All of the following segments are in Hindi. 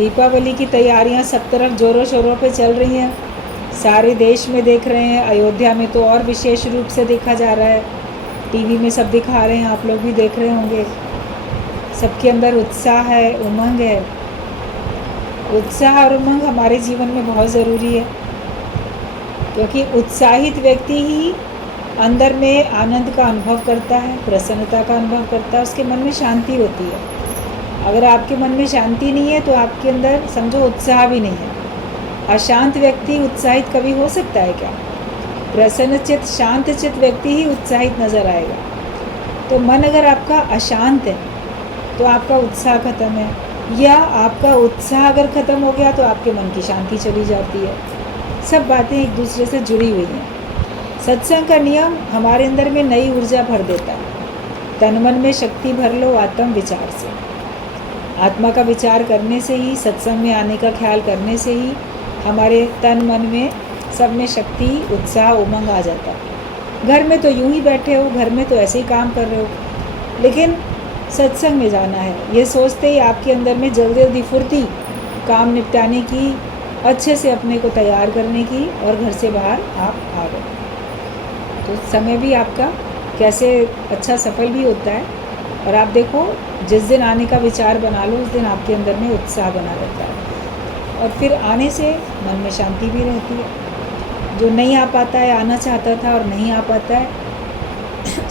दीपावली की तैयारियां सब तरफ ज़ोरों शोरों पे चल रही हैं। सारे देश में देख रहे हैं, अयोध्या में तो और विशेष रूप से देखा जा रहा है। टीवी में सब दिखा रहे हैं, आप लोग भी देख रहे होंगे। सबके अंदर उत्साह है, उमंग है। उत्साह और उमंग हमारे जीवन में बहुत ज़रूरी है, क्योंकि उत्साहित व्यक्ति ही अंदर में आनंद का अनुभव करता है, प्रसन्नता का अनुभव करता है, उसके मन में शांति होती है। अगर आपके मन में शांति नहीं है तो आपके अंदर समझो उत्साह भी नहीं है। अशांत व्यक्ति उत्साहित कभी हो सकता है क्या? प्रसन्नचित शांतचित व्यक्ति ही उत्साहित नज़र आएगा। तो मन अगर आपका अशांत है तो आपका उत्साह खत्म है, या आपका उत्साह अगर ख़त्म हो गया तो आपके मन की शांति चली जाती है। सब बातें एक दूसरे से जुड़ी हुई हैं। सत्संग का नियम हमारे अंदर में नई ऊर्जा भर देता है। तन मन में शक्ति भर लो आत्म विचार से। आत्मा का विचार करने से ही, सत्संग में आने का ख्याल करने से ही हमारे तन मन में सब में शक्ति, उत्साह, उमंग आ जाता है। घर में तो यूं ही बैठे हो, घर में तो ऐसे ही काम कर रहे हो, लेकिन सत्संग में जाना है ये सोचते ही आपके अंदर में जल्दी जल्दी फुर्ती, काम निपटाने की, अच्छे से अपने को तैयार करने की, और घर से बाहर आप आ गए। तो समय भी आपका कैसे अच्छा सफल भी होता है। और आप देखो, जिस दिन आने का विचार बना लो उस दिन आपके अंदर में उत्साह बना रहता है, और फिर आने से मन में शांति भी रहती है। जो नहीं आ पाता है, आना चाहता था और नहीं आ पाता है,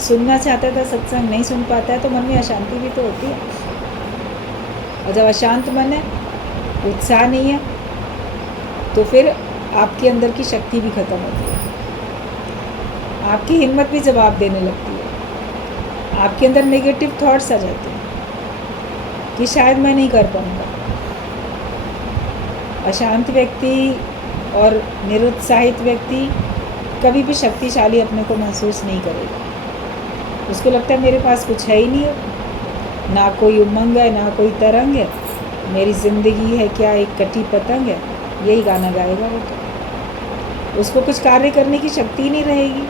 सुनना चाहता था सत्संग, नहीं सुन पाता है, तो मन में अशांति भी तो होती है। और जब अशांत मन है, उत्साह नहीं है, तो फिर आपके अंदर की शक्ति भी खत्म होती है। आपकी हिम्मत भी जवाब देने लगती है। आपके अंदर नेगेटिव थॉट्स आ जाते हैं कि शायद मैं नहीं कर पाऊँगा। अशांत व्यक्ति और निरुत्साहित व्यक्ति कभी भी शक्तिशाली अपने को महसूस नहीं करेगा। उसको लगता है मेरे पास कुछ है ही नहीं है, ना कोई उमंग है, ना कोई तरंग है, मेरी ज़िंदगी है क्या एक कटी पतंग है, यही गाना गाएगा वो। तो उसको कुछ कार्य करने की शक्ति नहीं रहेगी,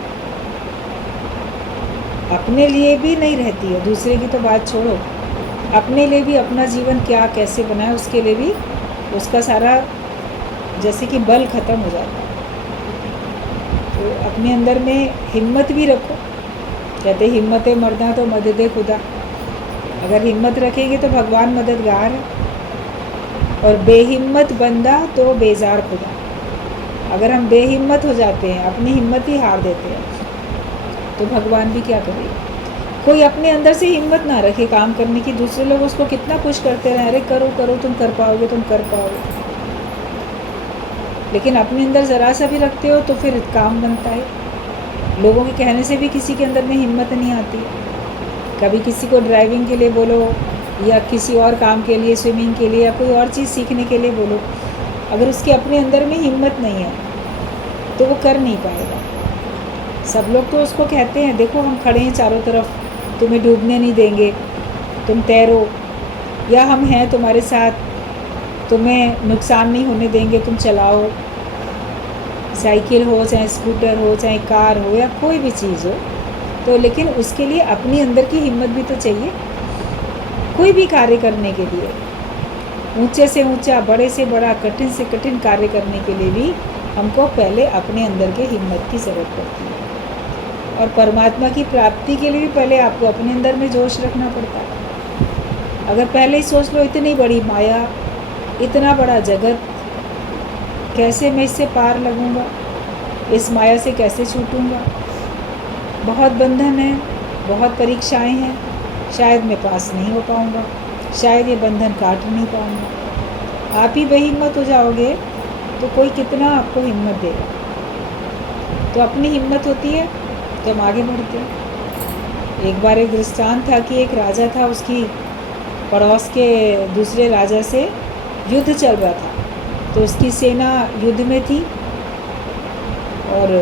अपने लिए भी नहीं रहती है। दूसरे की तो बात छोड़ो, अपने लिए भी अपना जीवन क्या कैसे बनाए, उसके लिए भी उसका सारा जैसे कि बल ख़त्म हो जाता है। तो अपने अंदर में हिम्मत भी रखो। कहते हिम्मत मर्दा तो मदद खुदा। अगर हिम्मत रखेंगे तो भगवान मददगार है, और बेहिम्मत बंदा तो बेजार खुदा। अगर हम बेहिम्मत हो जाते हैं, अपनी हिम्मत ही हार देते हैं, तो भगवान भी क्या करेगा। कोई अपने अंदर से हिम्मत ना रखे काम करने की, दूसरे लोग उसको कितना पुश करते रहे, अरे करो करो, तुम कर पाओगे, तुम कर पाओगे, लेकिन अपने अंदर ज़रा सा भी रखते हो तो फिर काम बनता है। लोगों के कहने से भी किसी के अंदर में हिम्मत नहीं आती है। कभी किसी को ड्राइविंग के लिए बोलो, या किसी और काम के लिए, स्विमिंग के लिए, या कोई और चीज़ सीखने के लिए बोलो, अगर उसके अपने अंदर में हिम्मत नहीं है तो वो कर नहीं पाएगा। सब लोग तो उसको कहते हैं, देखो हम खड़े हैं चारों तरफ, तुम्हें डूबने नहीं देंगे, तुम तैरो, या हम हैं तुम्हारे साथ, तुम्हें नुकसान नहीं होने देंगे, तुम चलाओ। साइकिल हो, चाहे स्कूटर हो, चाहे कार हो, या कोई भी चीज़ हो, तो लेकिन उसके लिए अपनी अंदर की हिम्मत भी तो चाहिए। कोई भी कार्य करने के लिए, ऊंचे से ऊंचा, बड़े से बड़ा, कठिन से कठिन कार्य करने के लिए भी हमको पहले अपने अंदर के हिम्मत की ज़रूरत पड़ती है। और परमात्मा की प्राप्ति के लिए भी पहले आपको अपने अंदर में जोश रखना पड़ता है। अगर पहले ही सोच लो इतनी बड़ी माया, इतना बड़ा जगत, कैसे मैं इससे पार लगूंगा, इस माया से कैसे छूटूंगा, बहुत बंधन है, बहुत परीक्षाएं हैं, शायद मैं पास नहीं हो पाऊंगा, शायद ये बंधन काट नहीं पाऊंगा। आप ही बेहिम्मत हो जाओगे तो कोई कितना आपको हिम्मत देगा। तो अपनी हिम्मत होती है तो हम आगे बढ़ते हैं। एक बार एक दृष्टांत था कि एक राजा था, उसकी पड़ोस के दूसरे राजा से युद्ध चल रहा था, तो उसकी सेना युद्ध में थी, और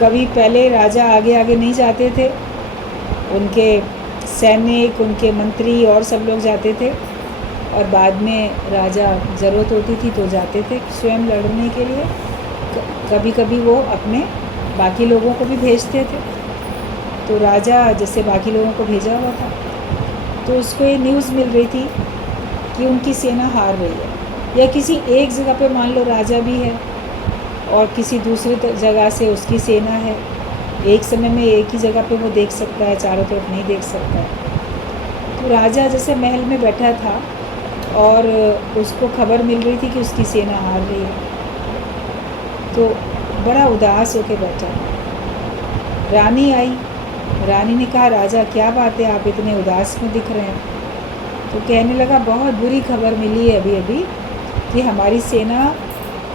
कभी पहले राजा आगे आगे नहीं जाते थे, उनके सैनिक, उनके मंत्री और सब लोग जाते थे, और बाद में राजा ज़रूरत होती थी तो जाते थे स्वयं लड़ने के लिए। कभी कभी वो अपने बाकी लोगों को भी भेजते थे। तो राजा जैसे बाकी लोगों को भेजा हुआ था, तो उसको ये न्यूज़ मिल रही थी कि उनकी सेना हार रही है। या किसी एक जगह पे मान लो राजा भी है और किसी दूसरी जगह से उसकी सेना है, एक समय में एक ही जगह पे वो देख सकता है, चारों तरफ नहीं देख सकता है। तो राजा जैसे महल में बैठा था और उसको खबर मिल रही थी कि उसकी सेना हार रही है, तो बड़ा उदास होकर बैठा। रानी आई, रानी ने कहा राजा क्या बात है, आप इतने उदास में दिख रहे हैं। तो कहने लगा बहुत बुरी खबर मिली है अभी अभी कि हमारी सेना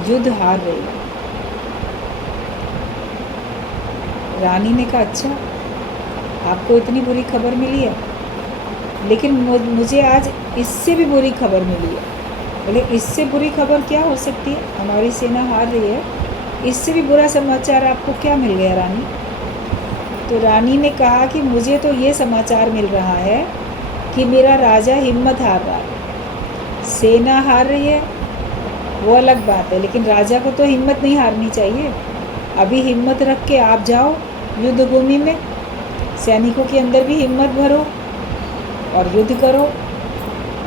युद्ध हार रही है। रानी ने कहा अच्छा, आपको इतनी बुरी खबर मिली है, लेकिन मुझे आज इससे भी बुरी खबर मिली है। बोले इससे बुरी खबर क्या हो सकती है, हमारी सेना हार रही है, इससे भी बुरा समाचार आपको क्या मिल गया रानी। तो रानी ने कहा कि मुझे तो ये समाचार मिल रहा है कि मेरा राजा हिम्मत हार रहा है। सेना हार रही है वो अलग बात है, लेकिन राजा को तो हिम्मत नहीं हारनी चाहिए। अभी हिम्मत रख के आप जाओ युद्ध भूमि में, सैनिकों के अंदर भी हिम्मत भरो और युद्ध करो।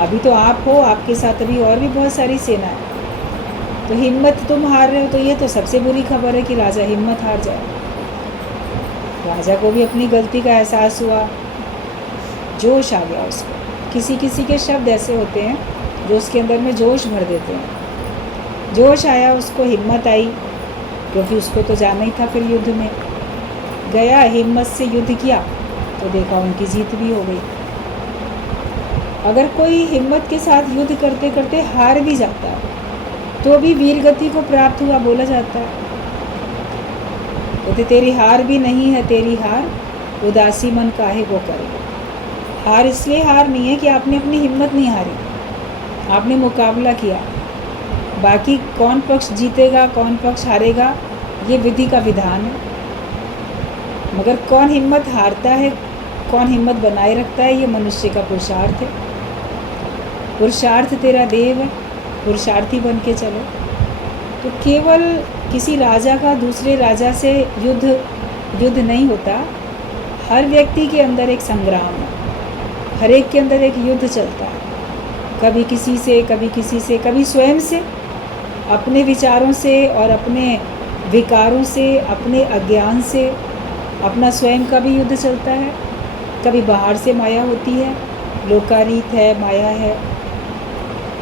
अभी तो आप हो, आपके साथ अभी और भी बहुत सारी सेना है, तो हिम्मत तुम हार रहे हो, तो ये तो सबसे बुरी खबर है कि राजा हिम्मत हार जाए। राजा को भी अपनी गलती का एहसास हुआ, जोश आ गया उसको। किसी किसी के शब्द ऐसे होते हैं जो उसके अंदर में जोश भर देते हैं। जोश आया उसको, हिम्मत आई, क्योंकि उसको तो जाना ही था फिर युद्ध में। गया, हिम्मत से युद्ध किया तो देखा उनकी जीत भी हो गई। अगर कोई हिम्मत के साथ युद्ध करते करते हार भी जाता है तो भी वीर गति को प्राप्त हुआ बोला जाता है। कहते तेरी हार भी नहीं है तेरी हार, उदासी मन काहे वो करे। हार इसलिए हार नहीं है कि आपने अपनी हिम्मत नहीं हारी, आपने मुकाबला किया। बाकी कौन पक्ष जीतेगा कौन पक्ष हारेगा ये विधि का विधान है, मगर कौन हिम्मत हारता है कौन हिम्मत बनाए रखता है ये मनुष्य का पुरुषार्थ है। पुरुषार्थ तेरा देव है, पुरुषार्थी बन के चलो। तो केवल किसी राजा का दूसरे राजा से युद्ध नहीं होता, हर व्यक्ति के अंदर एक संग्राम है, हर एक के अंदर एक युद्ध चलता है। कभी किसी से, कभी किसी से, कभी स्वयं से, अपने विचारों से और अपने विकारों से, अपने अज्ञान से अपना स्वयं का भी युद्ध चलता है। कभी बाहर से माया होती है, लोकारीत है, माया है,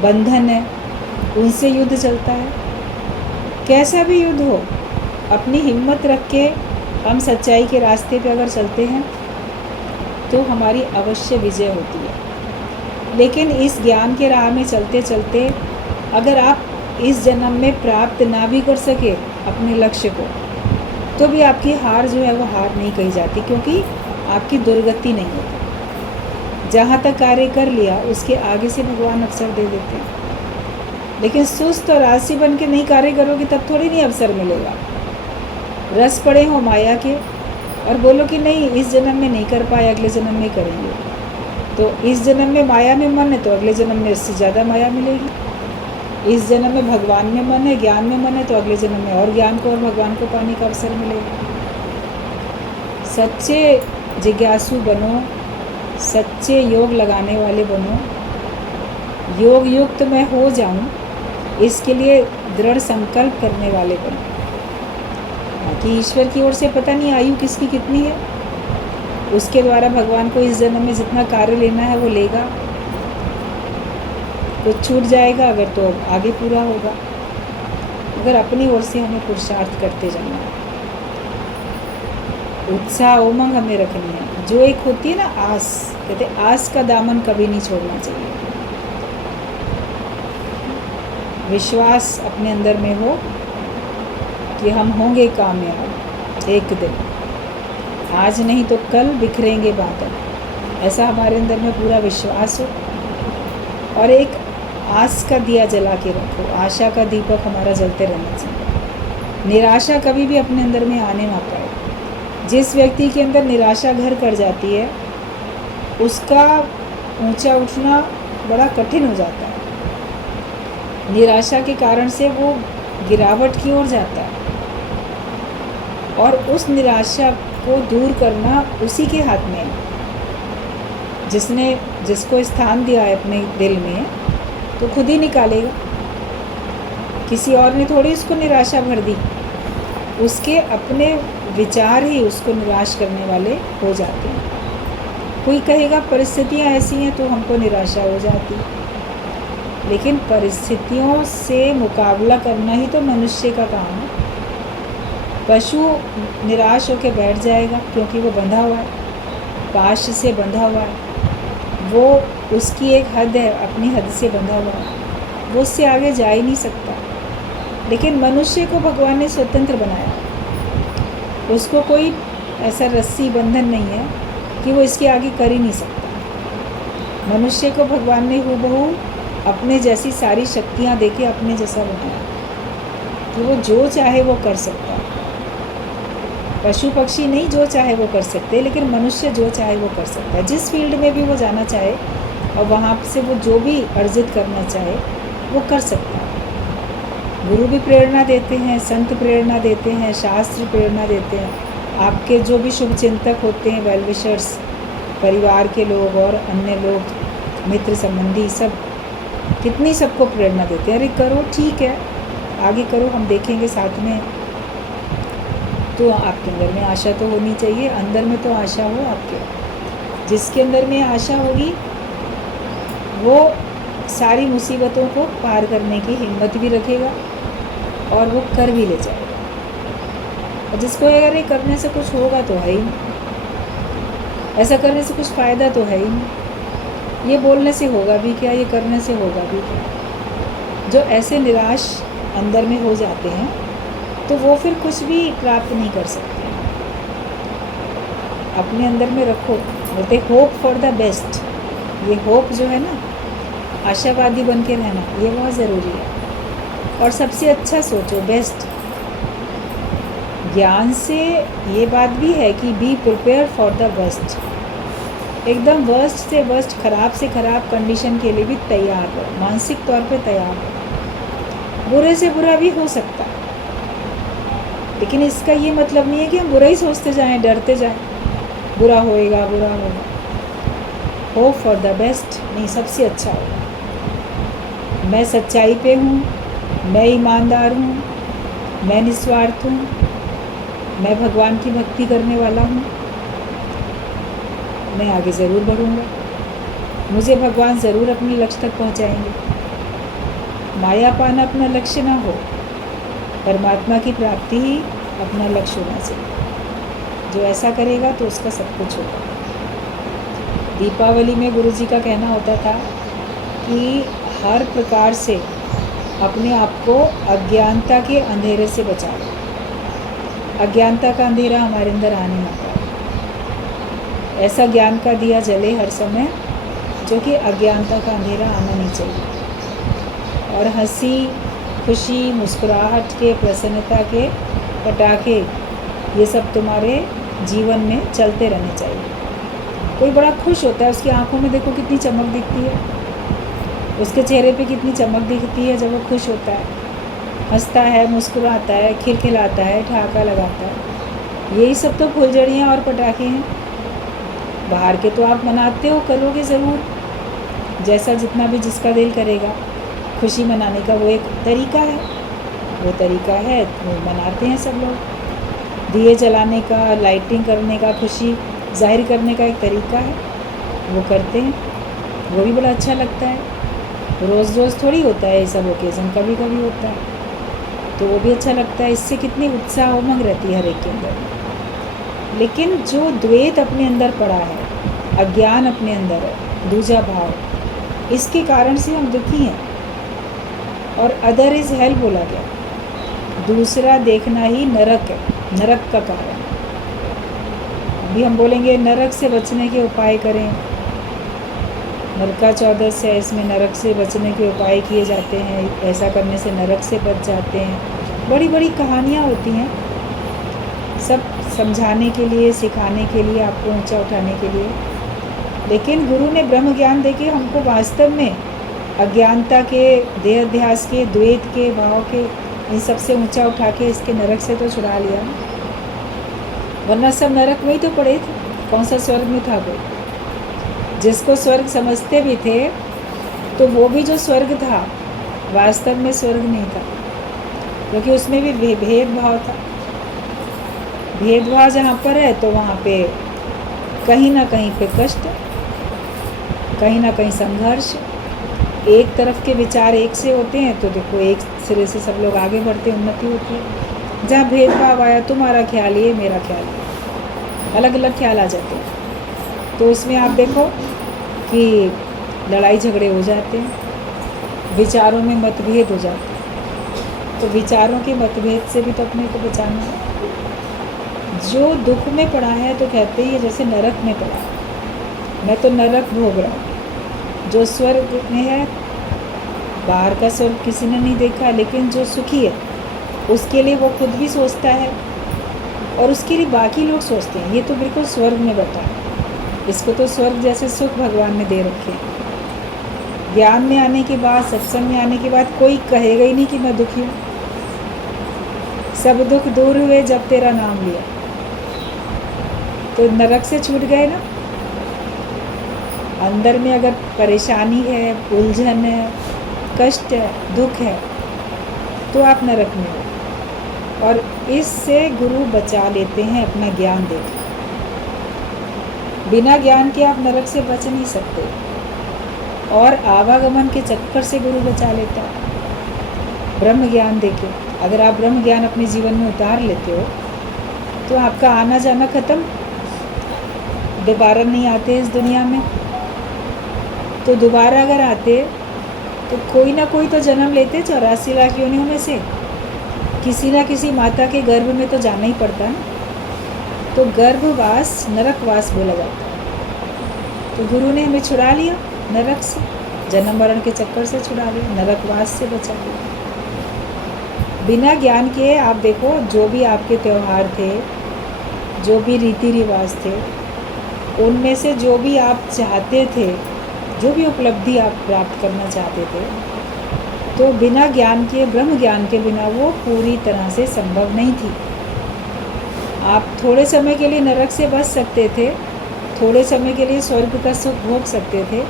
बंधन है, उनसे युद्ध चलता है। कैसा भी युद्ध हो, अपनी हिम्मत रख के हम सच्चाई के रास्ते पे अगर चलते हैं तो हमारी अवश्य विजय होती है। लेकिन इस ज्ञान के राह में चलते चलते अगर आप इस जन्म में प्राप्त ना भी कर सके अपने लक्ष्य को, तो भी आपकी हार जो है वो हार नहीं कही जाती, क्योंकि आपकी दुर्गति नहीं होती। जहाँ तक कार्य कर लिया उसके आगे से भगवान अवसर दे देते हैं। लेकिन सुस्त और आलसी बन के नहीं कार्य करोगे तब थोड़ी नहीं अवसर मिलेगा। रस पड़े हो माया के और बोलो कि नहीं इस जन्म में नहीं कर पाए अगले जन्म में करेंगे, तो इस जन्म में माया में मन है तो अगले जन्म में इससे ज़्यादा माया मिलेगी। इस जन्म में भगवान में मन है, ज्ञान में मन है, तो अगले जन्म में और ज्ञान को और भगवान को पाने का अवसर मिलेगा। सच्चे जिज्ञासु बनो, सच्चे योग लगाने वाले बनो। योग युक्त मैं हो जाऊं, इसके लिए दृढ़ संकल्प करने वाले बनो। बाकी ईश्वर की ओर से पता नहीं आयु किसकी कितनी है, उसके द्वारा भगवान को इस जन्म में जितना कार्य लेना है वो लेगा। कुछ छूट जाएगा अगर तो आगे पूरा होगा, अगर अपनी ओर से हमें पुरुषार्थ करते जाना है। उत्साह उमंग हमें रखनी है। जो एक होती है ना आस, कहते आस का दामन कभी नहीं छोड़ना चाहिए। विश्वास अपने अंदर में हो कि हम होंगे कामयाब एक दिन, आज नहीं तो कल बिखरेंगे बादल, ऐसा हमारे अंदर में पूरा विश्वास हो। और एक आस का दिया जला के रखो, आशा का दीपक हमारा जलते रहना चाहिए। निराशा कभी भी अपने अंदर में आने ना पाए। जिस व्यक्ति के अंदर निराशा घर कर जाती है उसका ऊंचा उठना बड़ा कठिन हो जाता है। निराशा के कारण से वो गिरावट की ओर जाता है, और उस निराशा को दूर करना उसी के हाथ में है। जिसको स्थान दिया है अपने दिल में तो खुद ही निकालेगा। किसी और ने थोड़ी उसको निराशा भर दी, उसके अपने विचार ही उसको निराश करने वाले हो जाते हैं। कोई कहेगा परिस्थितियाँ ऐसी हैं तो हमको निराशा हो जाती, लेकिन परिस्थितियों से मुकाबला करना ही तो मनुष्य का काम है। पशु निराश होकर बैठ जाएगा क्योंकि वो बंधा हुआ है, पाश से बंधा हुआ है, वो उसकी एक हद है, अपनी हद से बंधा हुआ है, वो उससे आगे जा ही नहीं सकता। लेकिन मनुष्य को भगवान ने स्वतंत्र बनाया, उसको कोई ऐसा रस्सी बंधन नहीं है कि वो इसके आगे कर ही नहीं सकता। मनुष्य को भगवान ने हूबहू अपने जैसी सारी शक्तियाँ देके अपने जैसा बनाया कि वो जो चाहे वो कर सकता है। पशु पक्षी नहीं जो चाहे वो कर सकते, लेकिन मनुष्य जो चाहे वो कर सकता है। जिस फील्ड में भी वो जाना चाहे और वहाँ से वो जो भी अर्जित करना चाहे वो कर सकता है। गुरु भी प्रेरणा देते हैं, संत प्रेरणा देते हैं, शास्त्र प्रेरणा देते हैं, आपके जो भी शुभ चिंतक होते हैं, वेल विशर्स, परिवार के लोग और अन्य लोग, मित्र संबंधी, सब कितनी सबको प्रेरणा देते हैं, अरे करो, ठीक है, आगे करो, हम देखेंगे साथ में। तो आपके अंदर में आशा तो होनी चाहिए, अंदर में तो आशा हो आपके। जिसके अंदर में आशा होगी वो सारी मुसीबतों को पार करने की हिम्मत भी रखेगा और वो कर भी ले जाएगा। और जिसको अगर ये करने से कुछ होगा तो है ही नहीं, ऐसा करने से कुछ फ़ायदा तो है ही नहीं, ये बोलने से होगा भी क्या, ये करने से होगा भी क्या। जो ऐसे निराश अंदर में हो जाते हैं तो वो फिर कुछ भी प्राप्त नहीं कर सकते। अपने अंदर में रखो, बोलते होप फॉर द बेस्ट। ये होप जो है ना, आशावादी बन के रहना, ये बहुत ज़रूरी है। और सबसे अच्छा सोचो, बेस्ट। ज्ञान से ये बात भी है कि be prepare for the worst. एकदम वर्स्ट से वर्स्ट, ख़राब से ख़राब कंडीशन के लिए भी तैयार हो, मानसिक तौर पे तैयार हो। बुरे से बुरा भी हो सकता है, लेकिन इसका ये मतलब नहीं है कि हम बुरा ही सोचते जाएं, डरते जाएं, बुरा होएगा, बुरा होगा। होप फॉर द बेस्ट, नहीं, सबसे अच्छा होगा। मैं सच्चाई पे हूँ, मैं ईमानदार हूँ, मैं निस्वार्थ हूँ, मैं भगवान की भक्ति करने वाला हूँ, मैं आगे ज़रूर बढ़ूँगा, मुझे भगवान ज़रूर अपने लक्ष्य तक पहुँचाएंगे। माया पाना अपना लक्ष्य ना हो, परमात्मा की प्राप्ति ही अपना लक्ष्य होना चाहिए। जो ऐसा करेगा तो उसका सब कुछ होगा। दीपावली में गुरु जी का कहना होता था कि हर प्रकार से अपने आप को अज्ञानता के अंधेरे से बचाओ। अज्ञानता का अंधेरा हमारे अंदर आने ना पाए, ऐसा ज्ञान का दिया जले हर समय जो कि अज्ञानता का अंधेरा आना नहीं चाहिए। और हंसी खुशी, मुस्कुराहट के, प्रसन्नता के पटाखे, ये सब तुम्हारे जीवन में चलते रहने चाहिए। कोई बड़ा खुश होता है, उसकी आंखों में देखो कितनी चमक दिखती है, उसके चेहरे पे कितनी चमक दिखती है जब वो खुश होता है, हंसता है, मुस्कुराता है, खिलखिलाता है, ठहाका लगाता है। यही सब तो फुलझड़ियाँ और पटाखे हैं। बाहर के तो आप मनाते हो, करोगे ज़रूर, जैसा जितना भी जिसका दिल करेगा। खुशी मनाने का वो एक तरीका है, वो तरीका है, वो मनाते हैं सब लोग। दिए जलाने का, लाइटिंग करने का, खुशी जाहिर करने का एक तरीका है, वो करते हैं, वो भी बड़ा अच्छा लगता है। रोज़ रोज़ थोड़ी होता है ये सब ओकेज़न, कभी कभी होता है, तो वो भी अच्छा लगता है। इससे कितनी उत्साह उमंग रहती है हर एक के अंदर। लेकिन जो द्वैत अपने अंदर पड़ा है, अज्ञान अपने अंदर है, दूजा भाव, इसके कारण से हम दुखी हैं। और अदर इज़ हेल बोला गया, दूसरा देखना ही नरक है, नरक का कारण। अभी हम बोलेंगे नरक से बचने के उपाय करें, नरका 14 है, इसमें नरक से बचने के उपाय किए जाते हैं, ऐसा करने से नरक से बच जाते हैं। बड़ी बड़ी कहानियाँ होती हैं, सब समझाने के लिए, सिखाने के लिए, आपको ऊंचा उठाने के लिए। लेकिन गुरु ने ब्रह्म ज्ञान देके हमको वास्तव में अज्ञानता के, देहाध्यास के, द्वैत के, भाव के, इन सब से ऊंचा उठा के इसके नरक से तो छुड़ा लिया, वरना सब नरक में ही तो पड़े थे। कौन सा स्वर्ग में था कोई? जिसको स्वर्ग समझते भी थे तो वो भी जो स्वर्ग था वास्तव में स्वर्ग नहीं था, क्योंकि उसमें भी भेदभाव था। भेदभाव जहाँ पर है तो वहाँ पे कहीं ना कहीं पे कष्ट, कहीं ना कहीं संघर्ष। एक तरफ के विचार एक से होते हैं तो देखो एक सिरे से सब लोग आगे बढ़ते, उन्नति होती है। जहाँ भेदभाव आया, तुम्हारा ख्याल ये, मेरा ख्याल ये, अलग अलग ख्याल आ जाते हैं, तो उसमें आप देखो कि लड़ाई झगड़े हो जाते हैं, विचारों में मतभेद हो जाते हैं। तो विचारों के मतभेद से भी तो अपने को बचाना है। जो दुख में पड़ा है तो कहते हैं जैसे नरक में पड़ा है, मैं तो नरक भोग रहा हूँ। जो स्वर्ग में है, बाहर का स्वर्ग किसी ने नहीं देखा, लेकिन जो सुखी है उसके लिए वो खुद भी सोचता है और उसके लिए बाकी लोग सोचते हैं। ये तो बिल्कुल स्वर्ग में बैठा है, इसको तो स्वर्ग जैसे सुख भगवान ने दे रखे हैं। ज्ञान में आने के बाद, सत्संग में आने के बाद कोई कहेगा ही नहीं कि मैं दुखी हूँ। सब दुख दूर हुए जब तेरा नाम लिया, तो नरक से छूट गए ना। अंदर में अगर परेशानी है, उलझन है, कष्ट है, दुख है, तो आप नरक में हो। और इससे गुरु बचा लेते हैं अपना ज्ञान देकर। बिना ज्ञान के आप नरक से बच नहीं सकते, और आवागमन के चक्कर से गुरु बचा लेता है ब्रह्म ज्ञान देके। अगर आप ब्रह्म ज्ञान अपने जीवन में उतार लेते हो तो आपका आना जाना खत्म, दोबारा नहीं आते इस दुनिया में। तो दोबारा अगर आते तो कोई ना कोई तो जन्म लेते 84 लाख योनियों में से, किसी ना किसी माता के गर्भ में तो जाना ही पड़ता ना। तो गर्भवास नरकवास बोला जाता है। तो गुरु ने हमें छुड़ा लिया नरक से, जन्म मरण के चक्कर से छुड़ा लिया, नरकवास से बचा लिया। बिना ज्ञान के आप देखो, जो भी आपके त्यौहार थे, जो भी रीति रिवाज थे, उनमें से जो भी आप चाहते थे, जो भी उपलब्धि आप प्राप्त करना चाहते थे, तो बिना ज्ञान के, ब्रह्म ज्ञान के बिना वो पूरी तरह से संभव नहीं थी। आप थोड़े समय के लिए नरक से बच सकते थे, थोड़े समय के लिए स्वर्ग का सुख भोग सकते थे,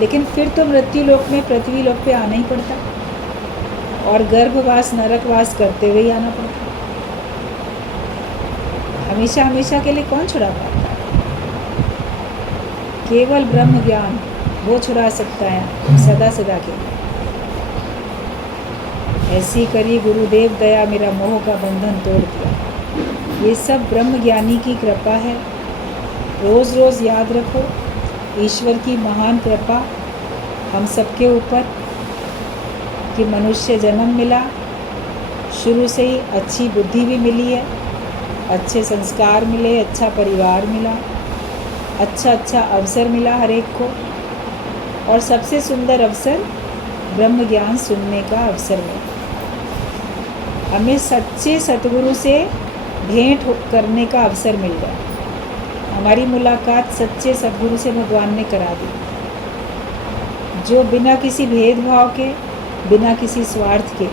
लेकिन फिर तो मृत्यु लोक में, पृथ्वी लोक पे आना ही पड़ता, और गर्भवास नरकवास करते हुए ही आना पड़ता। हमेशा हमेशा के लिए कौन छुड़ा पाता है? केवल ब्रह्म ज्ञान वो छुड़ा सकता है सदा सदा के लिए। ऐसी करी गुरुदेव दया, मेरा मोह का बंधन तोड़ दिया। ये सब ब्रह्म ज्ञानी की कृपा है। रोज़ रोज़ याद रखो, ईश्वर की महान कृपा हम सबके ऊपर कि मनुष्य जन्म मिला, शुरू से ही अच्छी बुद्धि भी मिली है, अच्छे संस्कार मिले, अच्छा परिवार मिला, अच्छा अवसर मिला हर एक को, और सबसे सुंदर अवसर ब्रह्म ज्ञान सुनने का अवसर मिला। हमें सच्चे सतगुरु से भेंट करने का अवसर मिल गया। हमारी मुलाकात सच्चे सतगुरु से भगवान ने करा दी, जो बिना किसी भेदभाव के, बिना किसी स्वार्थ के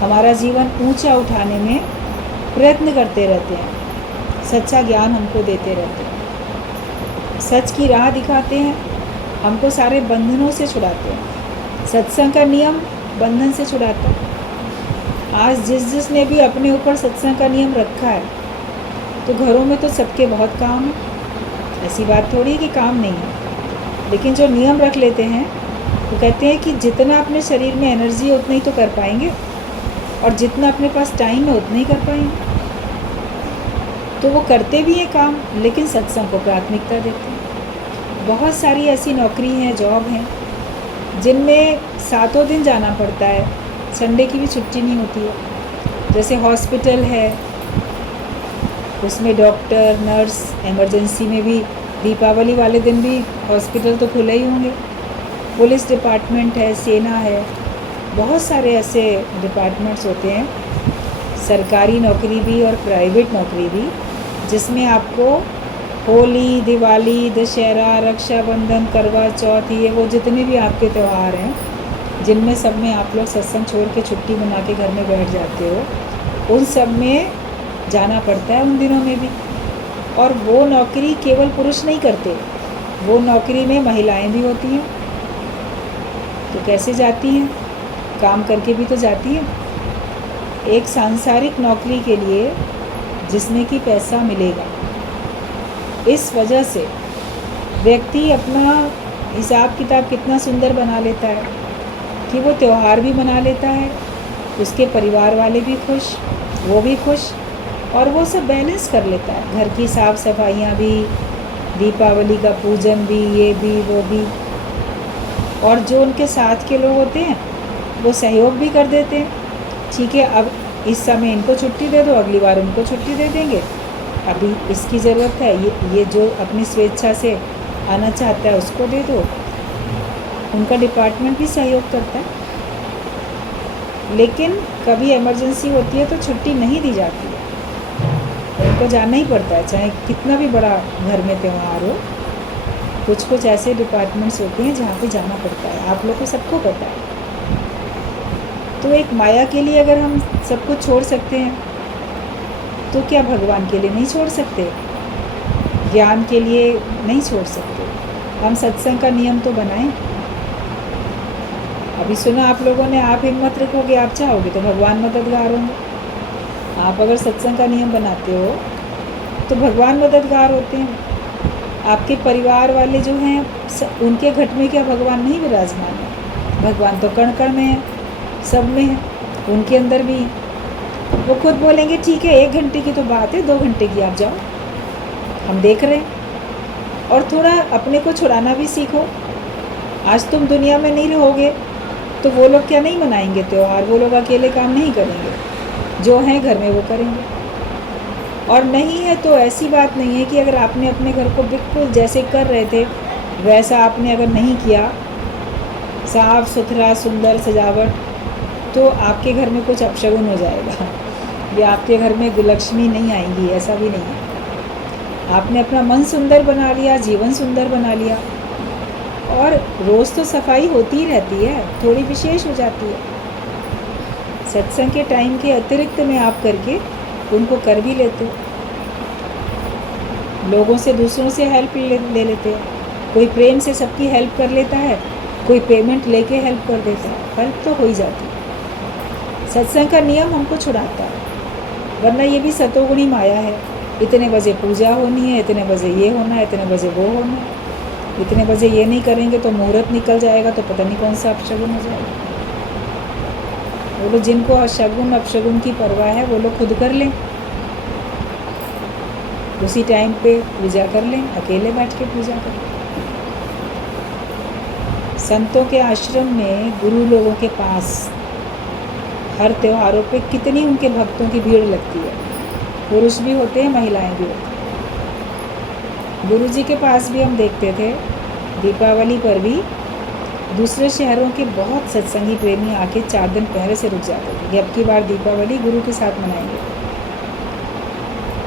हमारा जीवन ऊंचा उठाने में प्रयत्न करते रहते हैं, सच्चा ज्ञान हमको देते रहते हैं, सच की राह दिखाते हैं, हमको सारे बंधनों से छुड़ाते हैं। सत्संग का नियम बंधन से छुड़ाता है। आज जिसने भी अपने ऊपर सत्संग का नियम रखा है, तो घरों में तो सबके बहुत काम है, ऐसी बात थोड़ी है कि काम नहीं है, लेकिन जो नियम रख लेते हैं वो कहते हैं कि जितना अपने शरीर में एनर्जी है उतना ही तो कर पाएंगे, और जितना अपने पास टाइम है उतना ही कर पाएंगे। तो वो करते भी हैं काम, लेकिन सत्संग को प्राथमिकता देते हैं। बहुत सारी ऐसी नौकरी हैं, जॉब हैं, जिनमें 7 दिन जाना पड़ता है, संडे की भी छुट्टी नहीं होती है। जैसे हॉस्पिटल है, उसमें डॉक्टर, नर्स, इमरजेंसी में भी दीपावली वाले दिन भी हॉस्पिटल तो खुले ही होंगे। पुलिस डिपार्टमेंट है, सेना है, बहुत सारे ऐसे डिपार्टमेंट्स होते हैं, सरकारी नौकरी भी और प्राइवेट नौकरी भी, जिसमें आपको होली, दिवाली, दशहरा, रक्षाबंधन, करवा चौथ, ये वो जितने भी आपके त्यौहार हैं, जिनमें सब में आप लोग सत्संग छोड़ के छुट्टी मना के घर में बैठ जाते हो, उन सब में जाना पड़ता है उन दिनों में भी। और वो नौकरी केवल पुरुष नहीं करते, वो नौकरी में महिलाएं भी होती हैं। तो कैसे जाती हैं? काम करके भी तो जाती हैं। एक सांसारिक नौकरी के लिए जिसमें कि पैसा मिलेगा। इस वजह से व्यक्ति अपना हिसाब किताब कितना सुंदर बना लेता है कि वो त्यौहार भी मना लेता है, उसके परिवार वाले भी खुश, वो भी खुश, और वो सब बैलेंस कर लेता है। घर की साफ़ सफाइयाँ भी, दीपावली का पूजन भी, ये भी वो भी। और जो उनके साथ के लोग होते हैं वो सहयोग भी कर देते हैं। ठीक है, अब इस समय इनको छुट्टी दे दो, अगली बार उनको छुट्टी दे देंगे, अभी इसकी ज़रूरत है, ये जो अपनी स्वेच्छा से आना चाहता है उसको दे दो। उनका डिपार्टमेंट भी सहयोग करता है। लेकिन कभी इमरजेंसी होती है तो छुट्टी नहीं दी जाती है, उनको जाना ही पड़ता है, चाहे कितना भी बड़ा घर में त्यौहार हो। कुछ ऐसे डिपार्टमेंट्स होते हैं जहाँ पे जाना पड़ता है, आप लोग को सबको पता है। तो एक माया के लिए अगर हम सब कुछ छोड़ सकते हैं तो क्या भगवान के लिए नहीं छोड़ सकते? ज्ञान के लिए नहीं छोड़ सकते? हम सत्संग का नियम तो बनाएं। अभी सुना आप लोगों ने, आप हिम्मत रखोगे, आप चाहोगे तो भगवान मददगार होंगे। आप अगर सत्संग का नियम बनाते हो तो भगवान मददगार होते हैं। आपके परिवार वाले जो हैं उनके घट में क्या भगवान नहीं विराजमान है? भगवान तो कण कण में है, सब में है, उनके अंदर भी। वो खुद बोलेंगे ठीक है 1 घंटे की तो बात है, 2 घंटे की आप जाओ, हम देख रहे हैं। और थोड़ा अपने को छुड़ाना भी सीखो। आज तुम दुनिया में नहीं रहोगे तो वो लोग क्या नहीं मनाएंगे त्यौहार? वो लोग अकेले काम नहीं करेंगे, जो हैं घर में वो करेंगे। और नहीं है तो ऐसी बात नहीं है कि अगर आपने अपने घर को बिल्कुल जैसे कर रहे थे वैसा आपने अगर नहीं किया, साफ़ सुथरा सुंदर सजावट, तो आपके घर में कुछ अपशगुन हो जाएगा या आपके घर में लक्ष्मी नहीं आएंगी, ऐसा भी नहीं है। आपने अपना मन सुंदर बना लिया, जीवन सुंदर बना लिया, और रोज़ तो सफाई होती ही रहती है, थोड़ी विशेष हो जाती है। सत्संग के टाइम के अतिरिक्त में आप करके उनको कर भी लेते हो। लोगों से, दूसरों से हेल्प ले लेते हैं। कोई प्रेम से सबकी हेल्प कर लेता है, कोई पेमेंट लेके हेल्प कर देता है, हेल्प तो हो ही जाती है। सत्संग का नियम हमको छुड़ाता है, वरना ये भी सतोगुणी माया है। इतने बजे पूजा होनी है, इतने बजे ये होना है, इतने बजे वो होना है, इतने बजे ये नहीं करेंगे तो मुहूर्त निकल जाएगा, तो पता नहीं कौन सा अपशगुन हो जाएगा। वो लोग जिनको शगुन अपशगुन की परवाह है वो लोग खुद कर लें, उसी टाइम पे पूजा कर लें, अकेले बैठ के पूजा करें। संतों के आश्रम में गुरु लोगों के पास हर त्योहारों पे कितनी उनके भक्तों की भीड़ लगती है। पुरुष भी होते हैं, महिलाएं भी होती हैं। गुरु जी के पास भी हम देखते थे दीपावली पर भी दूसरे शहरों के बहुत सत्संगी प्रेमी आके 4 दिन पहले से रुक जाते थे कि अब की बार दीपावली गुरु के साथ मनाएंगे।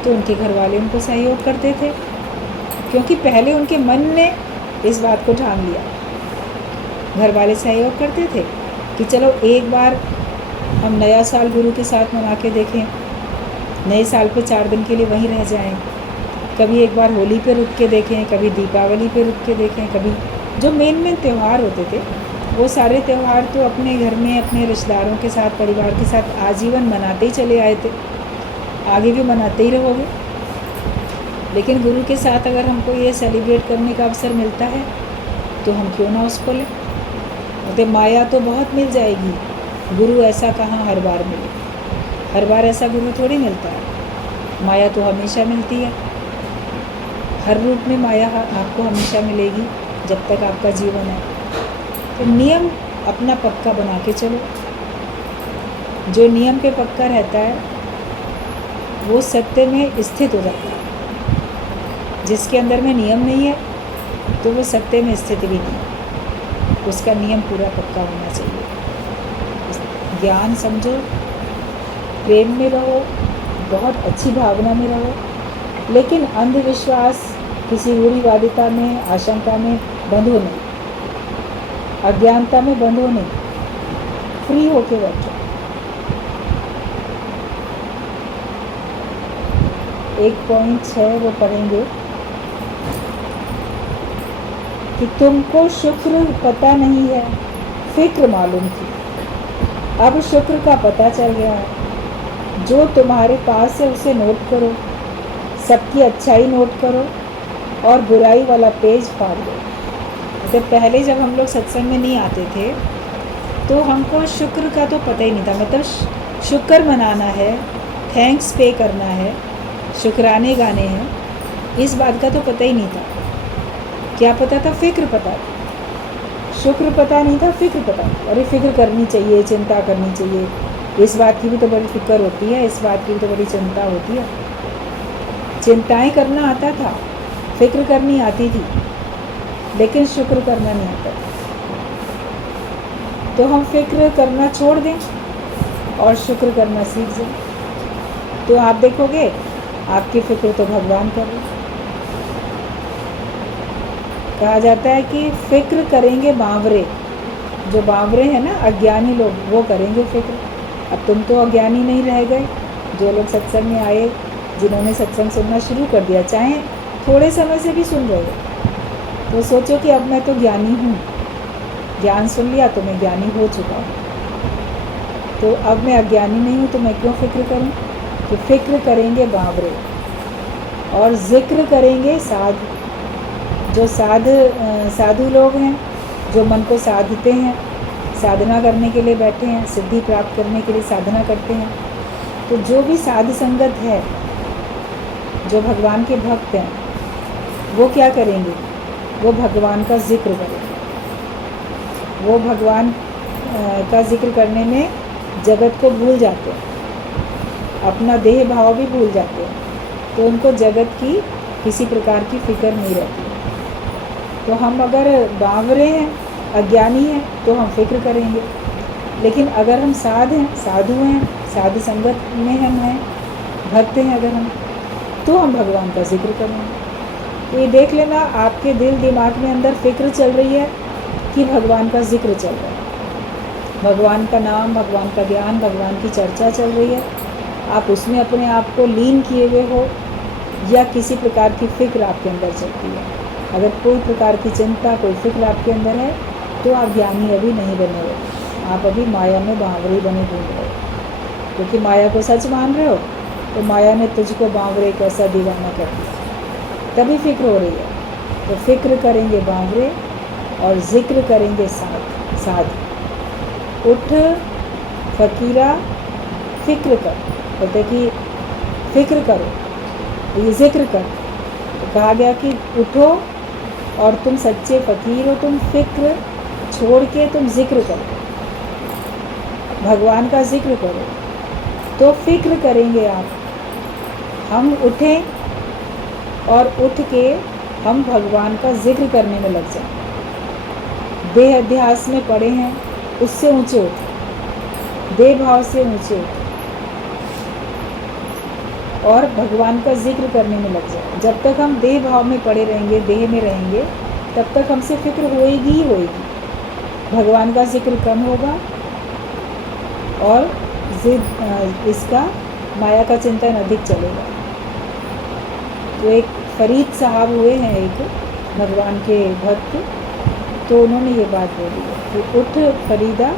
तो उनके घर वाले उनको सहयोग करते थे, क्योंकि पहले उनके मन ने इस बात को ठान लिया। घर वाले सहयोग करते थे कि चलो एक बार हम नया साल गुरु के साथ मना के देखें, नए साल पे 4 दिन के लिए वहीं रह जाएं, कभी एक बार होली पे रुक के देखें, कभी दीपावली पे रुक के देखें, कभी जो मेन त्यौहार होते थे वो सारे त्यौहार तो अपने घर में अपने रिश्तेदारों के साथ, परिवार के साथ आजीवन मनाते ही चले आए थे, आगे भी मनाते ही रहोगे। लेकिन गुरु के साथ अगर हमको ये सेलिब्रेट करने का अवसर मिलता है तो हम क्यों ना उसको लें। तो माया तो बहुत मिल जाएगी, गुरु ऐसा कहाँ हर बार मिले, हर बार ऐसा गुरु थोड़ी मिलता है। माया तो हमेशा मिलती है, हर रूप में माया आपको हमेशा मिलेगी जब तक आपका जीवन है। तो नियम अपना पक्का बना के चलो। जो नियम पे पक्का रहता है वो सत्य में स्थित हो जाता है। जिसके अंदर में नियम नहीं है तो वो सत्य में स्थित भी नहीं है। उसका नियम पूरा पक्का होना चाहिए। ज्ञान समझो, प्रेम में रहो, बहुत अच्छी भावना में रहो, लेकिन अंधविश्वास, किसी रूढ़िवादिता में, आशंका में बंधो नहीं, अज्ञानता में बंधो नहीं, फ्री होके बैठो। 1.6 वो पढ़ेंगे कि तुमको शुक्र पता नहीं है, फिक्र मालूम थी, अब शुक्र का पता चल गया है। जो तुम्हारे पास है उसे नोट करो, सबकी अच्छाई नोट करो और बुराई वाला पेज फाड़ दो। मतलब पहले जब हम लोग सत्संग में नहीं आते थे तो हमको शुक्र का तो पता ही नहीं था। मतलब शुक्र मनाना है, थैंक्स पे करना है, शुक्राने गाने हैं, इस बात का तो पता ही नहीं था। क्या पता था? फ़िक्र पता था। शुक्र पता नहीं था, फ़िक्र पता था। अरे फ़िक्र करनी चाहिए, चिंता करनी चाहिए, इस बात की भी तो बड़ी फ़िक्र होती है, इस बात की भी तो बड़ी चिंता होती है। चिंताएं करना आता था, फ़िक्र करनी आती थी, लेकिन शुक्र करना नहीं आता। तो हम फ़िक्र करना छोड़ दें और शुक्र करना सीख जाएं, तो आप देखोगे आपकी फ़िक्र तो भगवान कर रहे हैं। कहा जाता है कि फ़िक्र करेंगे बावरे, जो बावरे हैं ना, अज्ञानी लोग, वो करेंगे फ़िक्र। अब तुम तो अज्ञानी नहीं रह गए, जो लोग सत्संग में आए, जिन्होंने सत्संग सुनना शुरू कर दिया, चाहे थोड़े समय से भी सुन रहे हो, तो सोचो कि अब मैं तो ज्ञानी हूँ, ज्ञान सुन लिया तो मैं ज्ञानी हो चुका हूँ, तो अब मैं अज्ञानी नहीं हूँ, तो मैं क्यों फ़िक्र करूँ? तो फ़िक्र करेंगे बावरे और ज़िक्र करेंगे साधु। जो साधु लोग हैं, जो मन को साधते हैं, साधना करने के लिए बैठे हैं, सिद्धि प्राप्त करने के लिए साधना करते हैं, तो जो भी साध संगत है, जो भगवान के भक्त हैं, वो क्या करेंगे? वो भगवान का जिक्र करेंगे। वो भगवान का जिक्र करने में जगत को भूल जाते हैं, अपना देह भाव भी भूल जाते हैं, तो उनको जगत की किसी प्रकार की फ़िक्र नहीं रहती। तो हम अगर बावरे हैं, अज्ञानी हैं, तो हम फ़िक्र करेंगे, लेकिन अगर हम साध हैं, साधु हैं, साधु संगत में हम हैं, भक्त हैं अगर हम, तो हम भगवान का जिक्र करेंगे। तो ये देख लेना, आपके दिल दिमाग में अंदर फ़िक्र चल रही है कि भगवान का जिक्र चल रहा है, भगवान का नाम, भगवान का ज्ञान, भगवान की चर्चा चल रही है, आप उसमें अपने आप को लीन किए हुए हो, या किसी प्रकार की फ़िक्र आपके अंदर चलती है। अगर कोई प्रकार की चिंता, कोई फ़िक्र आपके अंदर है, तो आप ज्ञानी अभी नहीं बने हो, आप अभी माया में बावरे बने घूम रहे हो। क्योंकि माया को सच मान रहे हो, तो माया ने तुझको बावरे को ऐसा दीवाना कर दिया, तभी फ़िक्र हो रही है। तो फ़िक्र करेंगे बावरे और ज़िक्र करेंगे साध। उठ फ़कीरा फ़िक्र कर, बोलते कि फ़िक्र करो, ये ज़िक्र कर। तो कहा गया कि उठो और तुम सच्चे फ़कीर हो, तुम फ़िक्र छोड़ के तुम ज़िक्र करो, भगवान का ज़िक्र करो, तो फ़िक्र करेंगे आप। हम उठें और उठ के हम भगवान का ज़िक्र करने में लग जाएं। देह अध्यास में पड़े हैं, उससे ऊँचे उठें, देह भाव से ऊँचे उठें और भगवान का जिक्र करने में लग जाए। जब तक हम देह भाव में पड़े रहेंगे, देह में रहेंगे, तब तक हमसे फिक्र होएगी ही होएगी, भगवान का जिक्र कम होगा और इसका माया का चिंतन अधिक चलेगा। तो एक फरीद साहब हुए हैं, एक भगवान के भक्त, तो उन्होंने ये बात बोली है कि उठ फरीदा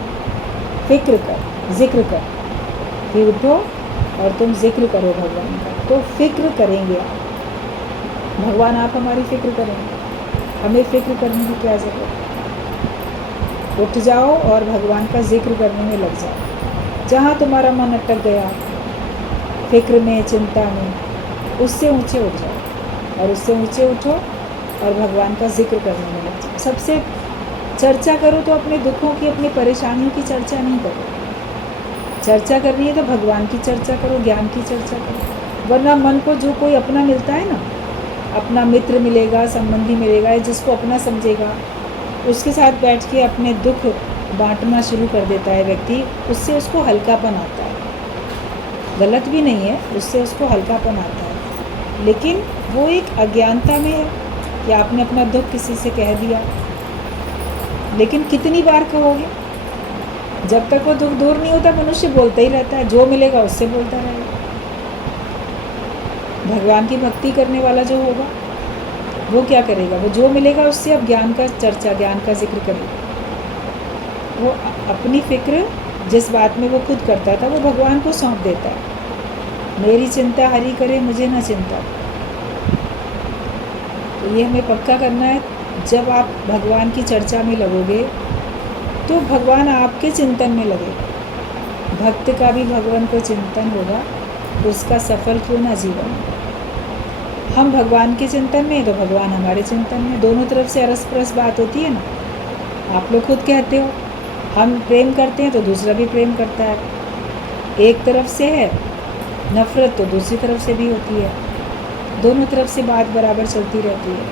फ़िक्र कर, जिक्र कर, कि उठो और तुम जिक्र करो भगवान का, तो फ़िक्र करेंगे आप, भगवान आप हमारी फ़िक्र करेंगे। हमें फ़िक्र करने की क्या ज़रूरत? उठ जाओ और भगवान का जिक्र करने में लग जाओ। जहाँ तुम्हारा मन अटक गया फ़िक्र में, चिंता में, उससे ऊँचे उठ जाओ और उससे ऊँचे उठो और भगवान का जिक्र करने में लग जाओ। सबसे चर्चा करो तो अपने दुखों की, अपनी परेशानियों की चर्चा नहीं करो। चर्चा करनी है तो भगवान की चर्चा करो, ज्ञान की चर्चा करो। वरना मन को जो कोई अपना मिलता है ना, अपना मित्र मिलेगा, संबंधी मिलेगा, जिसको अपना समझेगा, उसके साथ बैठ के अपने दुख बांटना शुरू कर देता है व्यक्ति, उससे उसको हल्कापन आता है। गलत भी नहीं है, उससे उसको हल्कापन आता है, लेकिन वो एक अज्ञानता में है कि आपने अपना दुख किसी से कह दिया। लेकिन कितनी बार कहोगे? जब तक वो दुख दूर नहीं होता, मनुष्य बोलता ही रहता है, जो मिलेगा उससे बोलता रहेगा। भगवान की भक्ति करने वाला जो होगा वो क्या करेगा? वो जो मिलेगा उससे अब ज्ञान का चर्चा, ज्ञान का जिक्र करेगा। वो अपनी फ़िक्र जिस बात में वो खुद करता था, वो भगवान को सौंप देता है मेरी चिंता हरि करे मुझे ना चिंता। तो ये हमें पक्का करना है। जब आप भगवान की चर्चा में लगोगे तो भगवान आपके चिंतन में लगेगा। भक्त का भी भगवान को चिंतन होगा, उसका सफल क्यों ना जीवन होगा। हम भगवान के चिंतन में तो भगवान हमारे चिंतन में, दोनों तरफ से अरस परस बात होती है ना। आप लोग खुद कहते हो हम प्रेम करते हैं तो दूसरा भी प्रेम करता है। एक तरफ से है नफ़रत तो दूसरी तरफ से भी होती है। दोनों तरफ से बात बराबर चलती रहती है।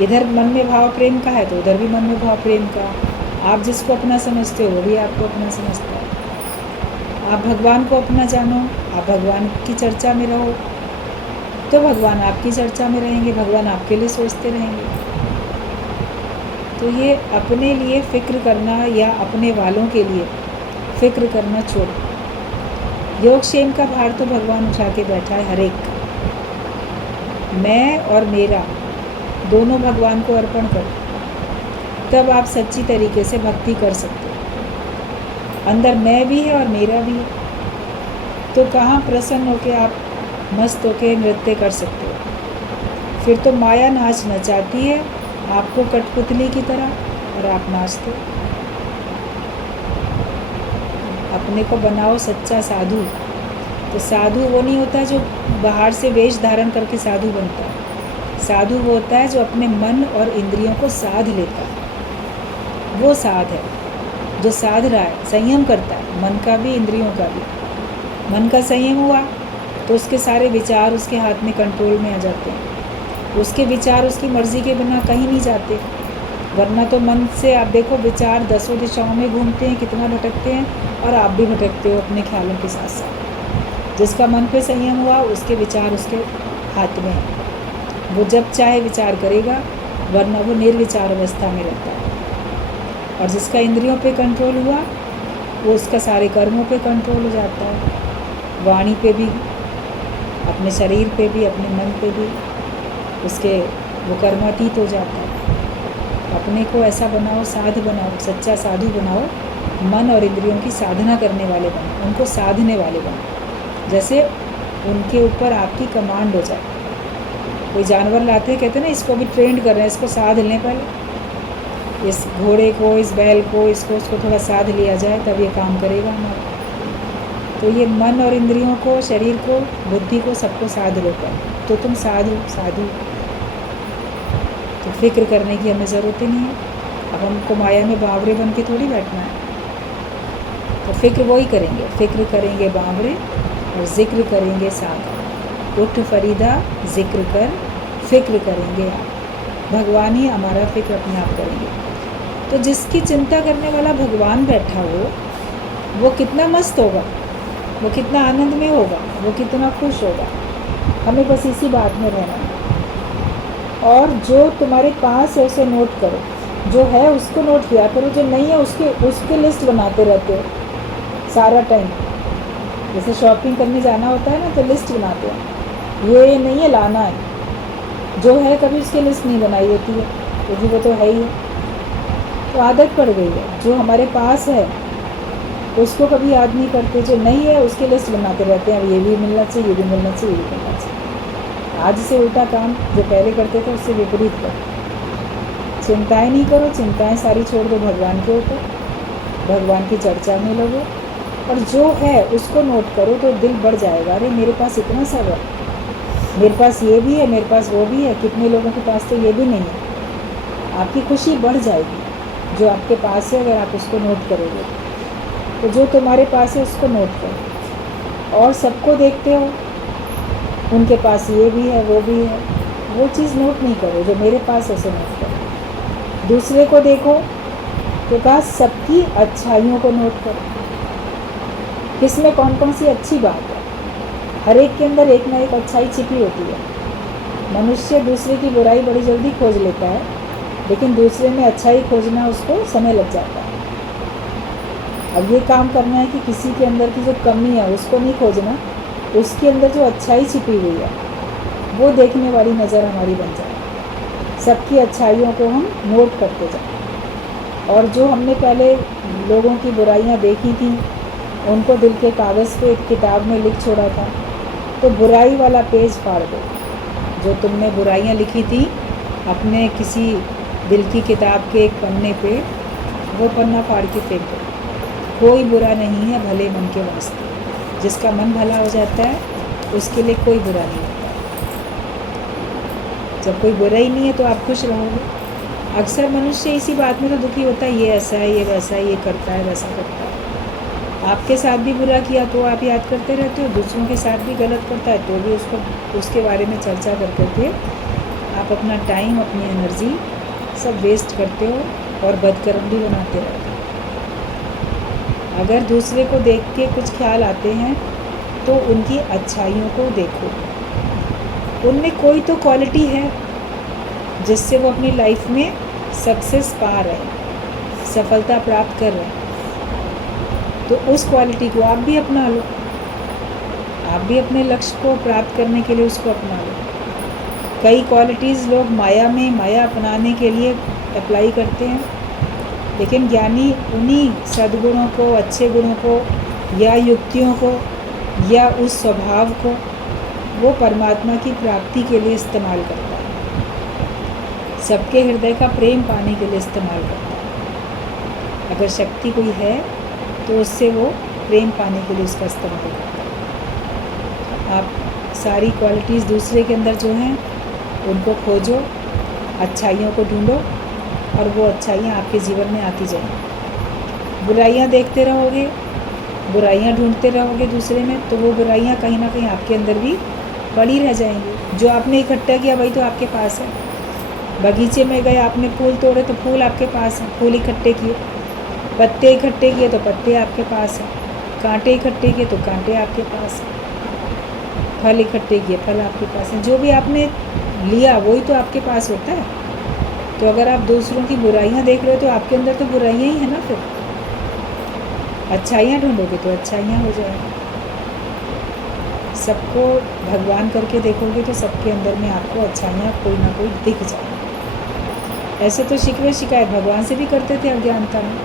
इधर मन में भाव प्रेम का है तो उधर भी मन में भाव प्रेम का। आप जिसको अपना समझते हो वो भी आपको अपना समझता है। आप भगवान को अपना जानो, आप भगवान की चर्चा में रहो तो भगवान आपकी चर्चा में रहेंगे, भगवान आपके लिए सोचते रहेंगे। तो ये अपने लिए फ़िक्र करना या अपने वालों के लिए फ़िक्र करना छोड़ो। योगक्षेम का भार तो भगवान उठा के बैठा है हर एक। मैं और मेरा दोनों भगवान को अर्पण करो, तब आप सच्ची तरीके से भक्ति कर सकते हो। अंदर मैं भी है और मेरा भी है, तो कहाँ प्रसन्न होके आप मस्त होके नृत्य कर सकते हो। फिर तो माया नाच नचाती है आपको कठपुतली की तरह और आप नाचते हो। अपने को बनाओ सच्चा साधु। तो साधु वो नहीं होता जो बाहर से वेश धारण करके साधु बनता है। साधु वो होता है जो अपने मन और इंद्रियों को साध लेता है। वो साध है जो साध रहा है, संयम करता है, मन का भी इंद्रियों का भी। मन का संयम हुआ तो उसके सारे विचार उसके हाथ में कंट्रोल में आ जाते हैं। उसके विचार उसकी मर्ज़ी के बिना कहीं नहीं जाते। वरना तो मन से आप देखो विचार दसों दिशाओं में घूमते हैं, कितना भटकते हैं, और आप भी भटकते हो अपने ख्यालों के साथ साथ। जिसका मन पे संयम हुआ उसके विचार उसके हाथ में है, वो जब चाहे विचार करेगा, वरना वो निर्विचार अवस्था में रहता है। और जिसका इंद्रियों पे कंट्रोल हुआ वो उसका सारे कर्मों पे कंट्रोल हो जाता है, वाणी पे भी, अपने शरीर पे भी, अपने मन पे भी उसके वो कर्मातीत हो जाता है। अपने को ऐसा बनाओ, साध बनाओ, सच्चा साधु बनाओ, मन और इंद्रियों की साधना करने वाले बनो, उनको साधने वाले बनो, जैसे उनके ऊपर आपकी कमांड हो जाए। कोई जानवर लाते हैं, कहते हैं ना इसको भी ट्रेंड कर रहे हैं, इसको साध लें पहले, इस घोड़े को, इस बैल को, इसको थोड़ा साध लिया जाए तब ये काम करेगा हमारा। तो ये मन और इंद्रियों को, शरीर को, बुद्धि को, सबको साध लो कर, तो तुम साधु साधु। तो फिक्र करने की हमें ज़रूरत ही नहीं है। अब हमको माया में बावरे बन के थोड़ी बैठना है। तो फिक्र वही करेंगे, फिक्र करेंगे बावरे और जिक्र करेंगे सागर। उठ फरीदा जिक्र कर, फिक्र करेंगे आप। भगवान ही हमारा फिक्र अपने आप करेंगे। तो जिसकी चिंता करने वाला भगवान बैठा हो वो कितना मस्त होगा, वो कितना आनंद में होगा, वो कितना खुश होगा। हमें बस इसी बात में रहना है। और जो तुम्हारे पास है उसे नोट करो, जो है उसको नोट किया करो, जो नहीं है उसके लिस्ट बनाते रहते हो सारा टाइम। जैसे शॉपिंग करने जाना होता है ना, तो लिस्ट बनाते हैं, ये नहीं है लाना है, जो है कभी उसकी लिस्ट नहीं बनाई होती है, क्योंकि वो तो है ही है। तो आदत पड़ गई है, जो हमारे पास है उसको कभी याद नहीं करते, जो नहीं है उसकी लिस्ट बनाते रहते हैं, अब ये भी मिलना चाहिए, ये भी मिलना चाहिए, ये भी मिलना चाहिए। आज से उल्टा काम जो पहले करते थे उससे विपरीत करो। चिंताएं नहीं करो, चिंताएं सारी छोड़ दो भगवान के ऊपर, भगवान की चर्चा में लगो, और जो है उसको नोट करो तो दिल बढ़ जाएगा। अरे मेरे पास इतना सब है, मेरे पास ये भी है, मेरे पास वो भी है, कितने लोगों के पास तो ये भी नहीं है। आपकी खुशी बढ़ जाएगी जो आपके पास है, अगर आप उसको नोट करोगे। तो जो तुम्हारे पास है उसको नोट करो। और सबको देखते हो, उनके पास ये भी है, वो भी है, वो चीज़ नोट नहीं करो, जो मेरे पास है उसे नोट करो। दूसरे को देखो तो कहा सबकी अच्छाइयों को नोट करो, किसमें कौन कौन सी अच्छी बात है। हर एक के अंदर एक ना एक अच्छाई छिपी होती है। मनुष्य दूसरे की बुराई बड़ी जल्दी खोज लेता है, लेकिन दूसरे में अच्छाई खोजना उसको समय लग जाता है। अब ये काम करना है कि किसी के अंदर की जो कमी है उसको नहीं खोजना, उसके अंदर जो अच्छाई छिपी हुई है वो देखने वाली नज़र हमारी बन जाए। सबकी अच्छाइयों को हम नोट करते जाए, और जो हमने पहले लोगों की बुराइयां देखी थी उनको दिल के कागज़ पे एक किताब में लिख छोड़ा था, तो बुराई वाला पेज फाड़ दो। जो तुमने बुराइयाँ लिखी थी अपने किसी दिल की किताब के एक पन्ने पे, वो पन्ना फाड़ के फेंक दो। कोई बुरा नहीं है भले मन के वास्ते। जिसका मन भला हो जाता है उसके लिए कोई बुरा नहीं होता। जब कोई बुरा ही नहीं है तो आप खुश रहोगे। अक्सर मनुष्य इसी बात में तो दुखी होता है, ये ऐसा है, ये वैसा है, ये करता है, वैसा करता है। आपके साथ भी बुरा किया तो आप याद करते रहते हो, दूसरों के साथ भी गलत करता है तो भी उसके बारे में चर्चा कर करके आप अपना टाइम, अपनी एनर्जी सब वेस्ट करते हो और बदकर्म भी बनाते रहते हो। अगर दूसरे को देख के कुछ ख्याल आते हैं तो उनकी अच्छाइयों को देखो। उनमें कोई तो क्वालिटी है जिससे वो अपनी लाइफ में सक्सेस पा रहे हैं, सफलता प्राप्त कर रहे हैं। तो उस क्वालिटी को आप भी अपना लो। आप भी अपने लक्ष्य को प्राप्त करने के लिए उसको अपना लो। कई क्वालिटीज़ लोग माया अपनाने के लिए अप्लाई करते हैं, लेकिन ज्ञानी उन्हीं सद्गुणों को, अच्छे गुणों को या युक्तियों को या उस स्वभाव को वो परमात्मा की प्राप्ति के लिए इस्तेमाल करता है। सबके हृदय का प्रेम पाने के लिए इस्तेमाल करता है। अगर शक्ति कोई है तो उससे वो प्रेम पाने के लिए उसका इस्तेमाल करता है। आप सारी क्वालिटीज़ दूसरे के अंदर जो हैं उनको खोजो, अच्छाइयों को ढूंढो और वो अच्छाइयाँ आपके जीवन में आती जाएंगी। बुराइयाँ देखते रहोगे, बुराइयाँ ढूंढते रहोगे दूसरे में, तो वो बुराइयाँ कहीं ना कहीं आपके अंदर भी पड़ी रह जाएंगी। जो आपने इकट्ठा किया वही तो आपके पास है। बगीचे में गए, आपने फूल तोड़े तो फूल आपके पास हैं, फूल इकट्ठे किए। पत्ते इकट्ठे किए तो पत्ते आपके पास हैं। कांटे इकट्ठे किए तो कांटे आपके पास हैं। फल इकट्ठे किए, फल आपके पास हैं। जो भी आपने लिया वही तो आपके पास होता है। तो अगर आप दूसरों की बुराइयां देख रहे हो तो आपके अंदर तो बुराइयां ही है ना। फिर अच्छाइयाँ ढूंढोगे तो अच्छाइयाँ हो जाएंगी। सबको भगवान करके देखोगे तो सबके अंदर में आपको अच्छाइयाँ कोई ना कोई दिख जाएगी। ऐसे तो शिकवे शिकायत भगवान से भी करते थे अज्ञानता में,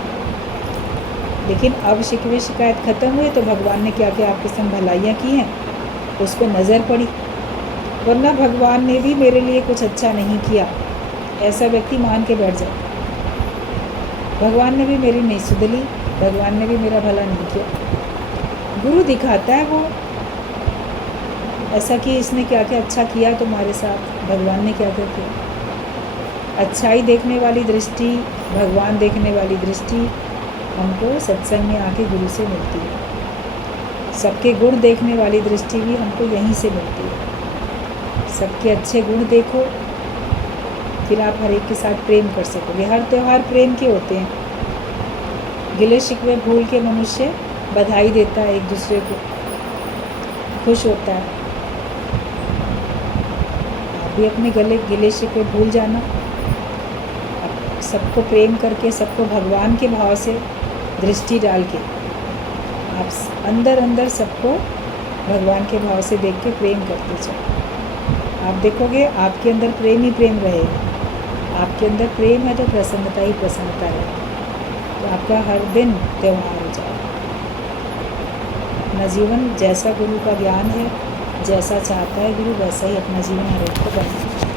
लेकिन अब शिकवे शिकायत ख़त्म हुए तो भगवान ने क्या क्या आपके संग भलाइयाँ की हैं उसको नज़र पड़ी। वरना भगवान ने भी मेरे लिए कुछ अच्छा नहीं किया ऐसा व्यक्ति मान के बैठ जाए। भगवान ने भी मेरी नहीं सुधली, भगवान ने भी मेरा भला नहीं किया। गुरु दिखाता है वो ऐसा कि इसने क्या क्या अच्छा किया तुम्हारे साथ, भगवान ने क्या क्या किया। अच्छाई देखने वाली दृष्टि, भगवान देखने वाली दृष्टि हमको सत्संग में आके गुरु से मिलती है। सबके गुण देखने वाली दृष्टि भी हमको यहीं से मिलती है। सबके अच्छे गुण देखो, फिर आप हर एक के साथ प्रेम कर सकोगे। हर त्यौहार प्रेम के होते हैं। गिले शिकवे भूल के मनुष्य बधाई देता है, एक दूसरे को खुश होता है। आप भी अपने गिले शिकवे भूल जाना। सबको प्रेम करके, सबको भगवान के भाव से दृष्टि डाल के आप अंदर अंदर सबको भगवान के भाव से देख के प्रेम करते जाओ। आप देखोगे आपके अंदर प्रेम ही प्रेम रहेगा। आपके अंदर प्रेम है तो प्रसन्नता ही प्रसन्नता रहेगी। तो आपका हर दिन त्यौहार हो जाएगा। अपना जीवन जैसा गुरु का ज्ञान है, जैसा चाहता है गुरु, वैसा ही अपना जीवन हर एक को बनाए।